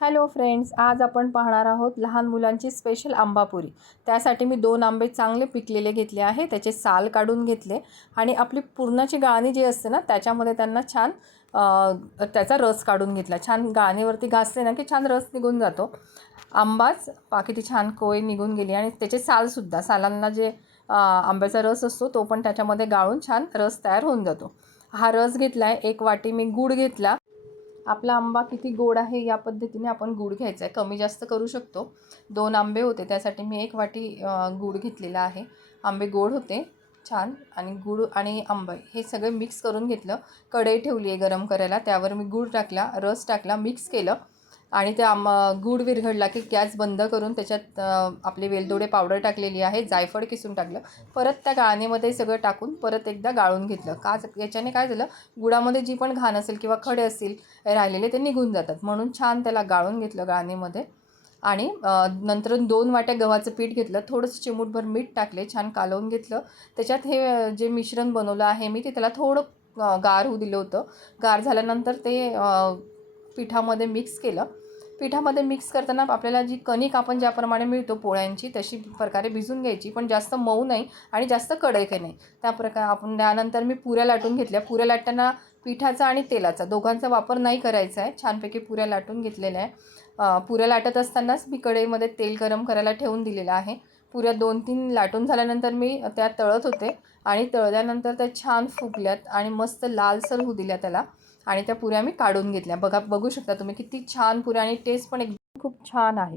Hello friends, आज आपण पाहणार आहोत लहान मुलांची स्पेशल आंबापुरी। त्यासाठी मी 2 आंबे चांगले पिकलेले घेतले आहे, त्याचे साल काढून घेतले आणि आपली पुरणाची गाळणी जी असते ना त्याच्यामध्ये त्यांना छान त्याचा रस काढून घेतला। छान गाळणीवरती घासले ना की छान रस निघून जातो। आंबाच किती छान कोय निघून गेली आणि त्याचे सालसुद्धा सालांना जे आंब्याचा रस असतो तो पण त्याच्यामध्ये गाळून छान रस तयार होऊन जातो। हा रस घेतला आहे। 1 वाटी मी गूळ घेतला। आपला आंबा किती गोड आहे या पद्धतीने आपण गूळ घ्यायचा आहे, कमी जास्त करू शकतो। 2 आंबे होते त्यासाठी मी 1 वाटी गूळ घेतलेला आहे। आंबे गोड होते छान आणि गूळ आणि आंबे हे सगळे मिक्स करून घेतलं। कढई ठेवली आहे गरम करायला, त्यावर मी गूळ टाकला, रस टाकला, मिक्स केलं आणि त्या गूळ विरघळला की गॅस बंद करून त्याच्यात आपली वेलदोडे पावडर टाकलेली आहे, जायफळ किसून टाकलं। परत त्या गाळणीमध्ये सगळं टाकून परत एकदा गाळून घेतलं। याच्याने काय झालं, गुळामध्ये जी पण घाण असेल किंवा खडे असतील राहिलेले ते निघून जातात, म्हणून छान त्याला गाळून घेतलं गाळणीमध्ये। आणि नंतर 2 वाट्या गव्हाचं पीठ घेतलं, थोडंसं चिमूटभर मीठ टाकले, छान कालवून घेतलं। त्याच्यात हे जे मिश्रण बनवलं आहे मी ते त्याला थोडं गार होऊ दिलं होतं। गार झाल्यानंतर ते पिठामध्ये मिक्स केलं। पिठामध्ये मिक्स करताना आपल्याला जी कणिक आपण ज्याप्रमाणे मिळतो पोळ्यांची तशी प्रकारे भिजून घ्यायची, पण जास्त मऊ नाही आणि जास्त कडक नाही। त्या प्रकारे आपण त्यानंतर मी पुऱ्या लाटून घेतल्या। पुऱ्या लाटताना पिठाचा आणि तेलाचा दोघांचा वापर नाही करायचा आहे। छानपैकी पुऱ्या लाटून घेतलेल्या आहे। पुऱ्या लाटत असतानाच मी कढईमध्ये तेल गरम करायला ठेवून दिलेलं आहे। पुऱ्या 2-3 लाटून झाल्यानंतर मी त्या तळत होते आणि तळल्यानंतर त्या छान फुगल्यात आणि मस्त लालसर होऊ दिल्या त्याला आणि त्या पुऱ्या मी काढून घेतल्या। बघू शकता तुम्ही किती छान पुऱ्या आणि टेस्ट पण एकदम खूप छान आहे।